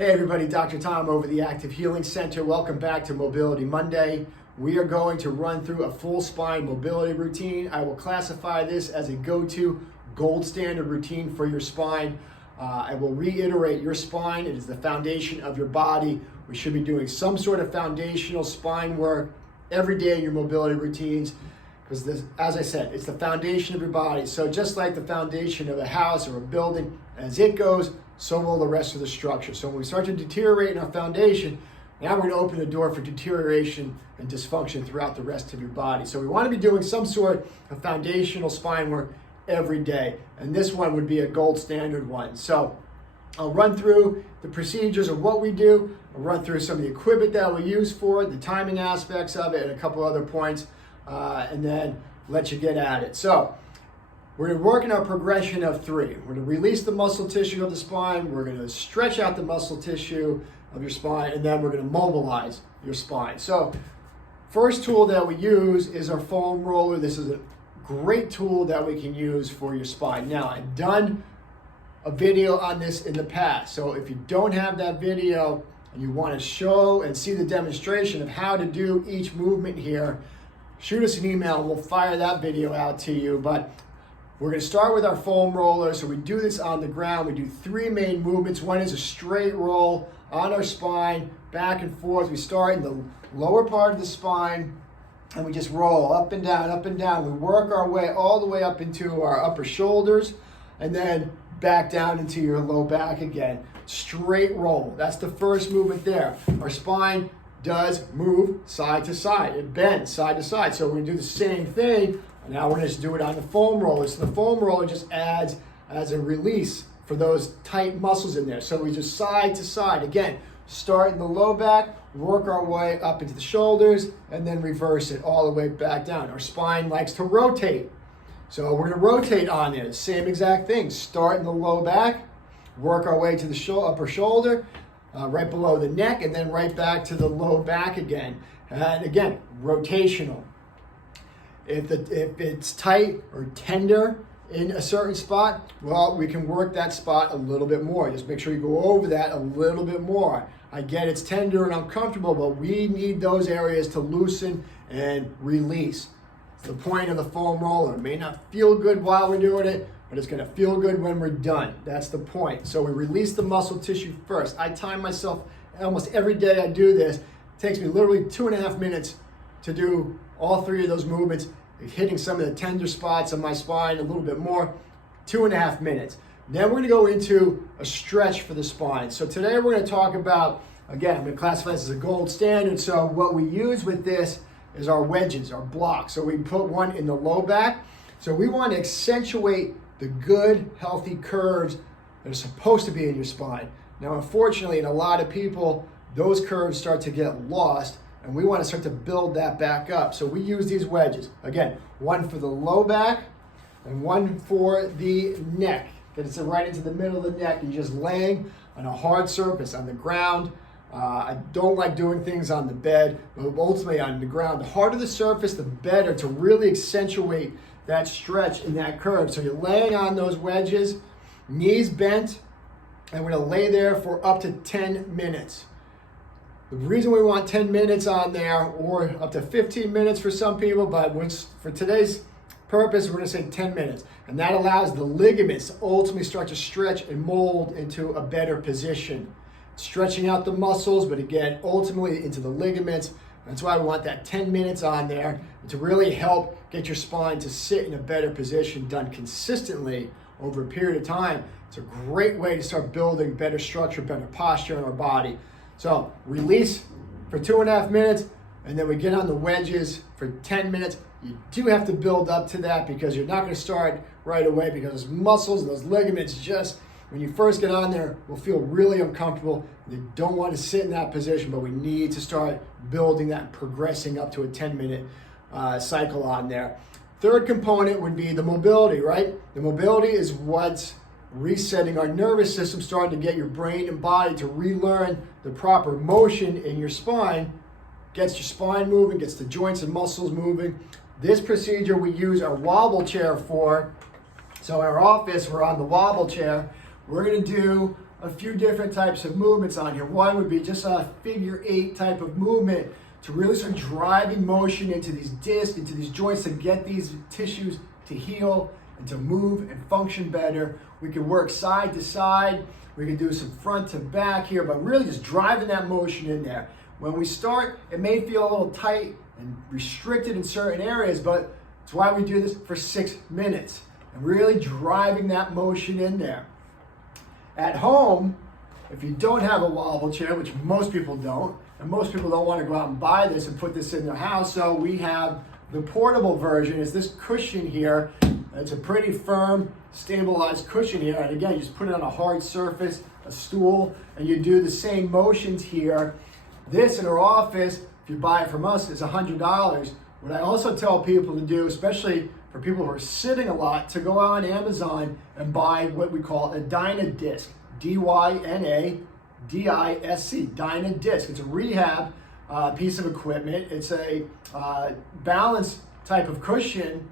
Hey everybody, Dr. Tom over the Active Healing Center. Welcome back to Mobility Monday. We are going to run through a full spine mobility routine. I will classify this as a go-to gold standard routine for your spine. I will reiterate, your spine, it is the foundation of your body. We should be doing some sort of foundational spine work every day in your mobility routines because this, as I said, it's the foundation of your body. So just like the foundation of a house or a building, as it goes, so will the rest of the structure. So when we start to deteriorate in our foundation, now we're going to open the door for deterioration and dysfunction throughout the rest of your body. So we want to be doing some sort of foundational spine work every day. And this one would be a gold standard one. So I'll run through the procedures of what we do. I'll run through some of the equipment that we use for it, the timing aspects of it, and a couple other points, and then let you get at it. So we're going to work in our progression of 3. We're going to release the muscle tissue of the spine. We're going to stretch out the muscle tissue of your spine, and then we're going to mobilize your spine. So first tool that we use is our foam roller. This is a great tool that we can use for your spine. Now, I've done a video on this in the past. So if you don't have that video and you want to show and see the demonstration of how to do each movement here, shoot us an email. We'll fire that video out to you. But we're going to start with our foam roller. So we do this on the ground. We do 3 main movements. One is a straight roll on our spine, back and forth. We start in the lower part of the spine, and we just roll up and down, up and down. We work our way all the way up into our upper shoulders, and then back down into your low back again. Straight roll. That's the first movement there. Our spine does move side to side. It bends side to side. So we're going to do the same thing. Now we're going to just do it on the foam roller. So the foam roller just adds as a release for those tight muscles in there. So we just side to side. Again, start in the low back, work our way up into the shoulders, and then reverse it all the way back down. Our spine likes to rotate. So we're going to rotate on it. Same exact thing. Start in the low back, work our way to the upper shoulder, right below the neck, and then right back to the low back again. And again, rotational. If it's tight or tender in a certain spot, well, we can work that spot a little bit more. Just make sure you go over that a little bit more. I get it's tender and uncomfortable, but we need those areas to loosen and release. It's the point of the foam roller. It may not feel good while we're doing it, but it's going to feel good when we're done. That's the point. So we release the muscle tissue first. I time myself almost every day I do this. It takes me literally 2.5 minutes to do all 3 of those movements, hitting some of the tender spots on my spine a little bit more, 2.5 minutes. Then we're going to go into a stretch for the spine. So today we're going to talk about, again, I'm going to classify this as a gold standard. So what we use with this is our wedges, our blocks. So we put one in the low back. So we want to accentuate the good, healthy curves that are supposed to be in your spine. Now, unfortunately, in a lot of people, those curves start to get lost, and we want to start to build that back up. So we use these wedges. Again, one for the low back and one for the neck. It's right into the middle of the neck. You're just laying on a hard surface on the ground. I don't like doing things on the bed, but ultimately on the ground. The harder the surface, the better to really accentuate that stretch in that curve. So you're laying on those wedges, knees bent, and we're going to lay there for up to 10 minutes. The reason we want 10 minutes on there, or up to 15 minutes for some people, but for today's purpose, we're going to say 10 minutes. And that allows the ligaments to ultimately start to stretch and mold into a better position. Stretching out the muscles, but again, ultimately into the ligaments. That's why we want that 10 minutes on there to really help get your spine to sit in a better position, done consistently over a period of time. It's a great way to start building better structure, better posture in our body. So release for 2.5 minutes, and then we get on the wedges for 10 minutes. You do have to build up to that because you're not going to start right away, because those muscles, those ligaments, just when you first get on there, will feel really uncomfortable. You don't want to sit in that position, but we need to start building that and progressing up to a 10-minute cycle on there. Third component would be the mobility, right? The mobility is what's resetting our nervous system, starting to get your brain and body to relearn the proper motion in your spine, gets your spine moving, gets the joints and muscles moving. This procedure we use our wobble chair for. So in our office, we're on the wobble chair. We're going to do a few different types of movements on here. One would be just a figure 8 type of movement to really start driving motion into these discs, into these joints to get these tissues to heal and to move and function better. We can work side to side. We can do some front to back here, but really just driving that motion in there. When we start, it may feel a little tight and restricted in certain areas, but it's why we do this for 6 minutes and really driving that motion in there. At home, if you don't have a wobble chair, which most people don't, and most people don't want to go out and buy this and put this in their house, so we have the portable version. Is this cushion here. It's a pretty firm, stabilized cushion here. And again, you just put it on a hard surface, a stool, and you do the same motions here. This in our office, if you buy it from us, is $100. What I also tell people to do, especially for people who are sitting a lot, to go on Amazon and buy what we call a Dynadisc, D-Y-N-A-D-I-S-C, Dynadisc. It's a rehab piece of equipment. It's a balance type of cushion.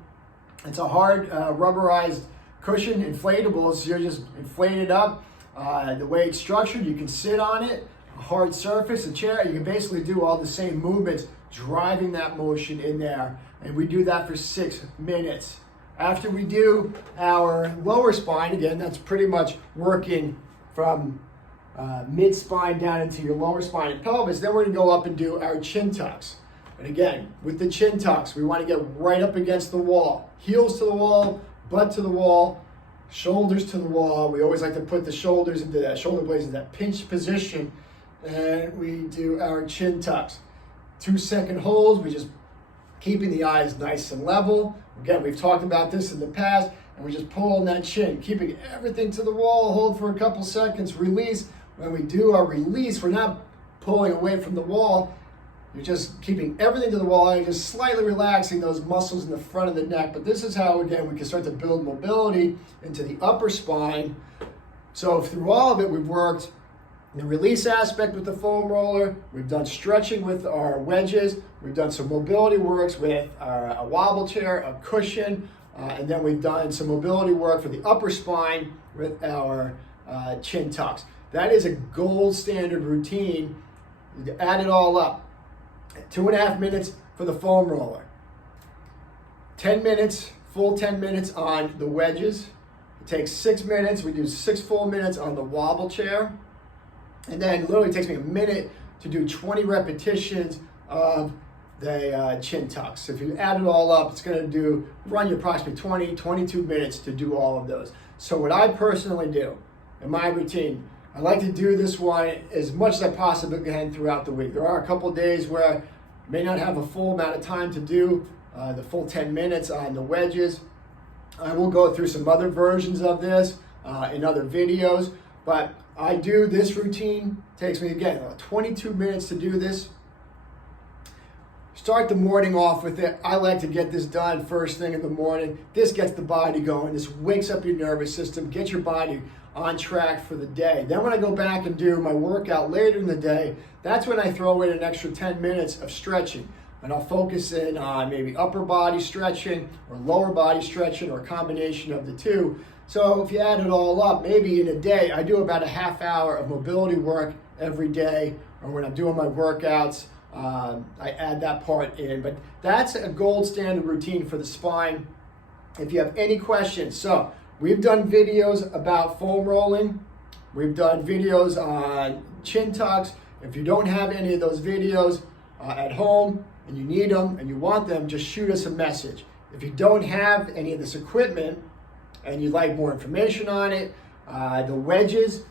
It's a hard rubberized cushion, inflatable, so you just inflate it up. The way it's structured, you can sit on it, a hard surface, a chair. You can basically do all the same movements, driving that motion in there. And we do that for 6 minutes. After we do our lower spine, again, that's pretty much working from mid-spine down into your lower spine and pelvis, then we're gonna go up and do our chin tucks. And again, with the chin tucks, we want to get right up against the wall. Heels to the wall, butt to the wall, shoulders to the wall. We always like to put the shoulders into that, shoulder blades in that pinched position. And we do our chin tucks. 2-second holds, we just keeping the eyes nice and level. Again, we've talked about this in the past, and we just pull on that chin, keeping everything to the wall, hold for a couple seconds, release. When we do our release, we're not pulling away from the wall. You're just keeping everything to the wall and just slightly relaxing those muscles in the front of the neck. But this is how, again, we can start to build mobility into the upper spine. So through all of it, we've worked the release aspect with the foam roller. We've done stretching with our wedges. We've done some mobility works with a wobble chair, a cushion, and then we've done some mobility work for the upper spine with our chin tucks. That is a gold standard routine. You add it all up. 2.5 minutes for the foam roller. 10 minutes, full 10 minutes on the wedges. It takes 6 minutes. We do 6 full minutes on the wobble chair. And then it literally takes me a minute to do 20 repetitions of the chin tucks. So if you add it all up, it's going to run you approximately 22 minutes to do all of those. So what I personally do in my routine, I like to do this one as much as I possibly can throughout the week. There are a couple of days where I may not have a full amount of time to do the full 10 minutes on the wedges. I will go through some other versions of this in other videos, but I do this routine. It takes me, again, 22 minutes to do this. Start the morning off with it. I like to get this done first thing in the morning. This gets the body going. This wakes up your nervous system, gets your body on track for the day. Then when I go back and do my workout later in the day, that's when I throw in an extra 10 minutes of stretching. And I'll focus in on maybe upper body stretching or lower body stretching or a combination of the two. So if you add it all up, maybe in a day, I do about a half hour of mobility work every day, or when I'm doing my workouts, I add that part in. But that's a gold standard routine for the spine. If you have any questions, so we've done videos about foam rolling. We've done videos on chin tucks. If you don't have any of those videos at home and you need them and you want them, just shoot us a message. If you don't have any of this equipment and you'd like more information on it, the wedges,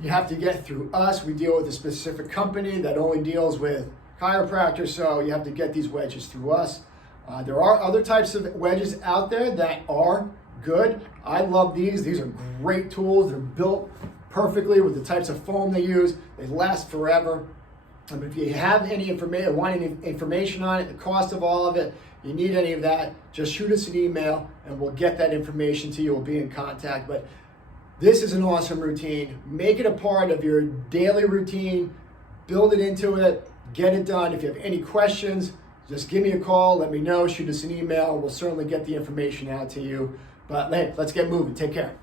you have to get through us. We deal with a specific company that only deals with chiropractors, so you have to get these wedges through us. There are other types of wedges out there that are good. I love these. These are great tools. They're built perfectly with the types of foam they use. They last forever. If you have any information, want any information on it, the cost of all of it, you need any of that, just shoot us an email and we'll get that information to you. We'll be in contact. But this is an awesome routine. Make it a part of your daily routine. Build it into it. Get it done. If you have any questions, just give me a call. Let me know. Shoot us an email. We'll certainly get the information out to you. But hey, let's get moving. Take care.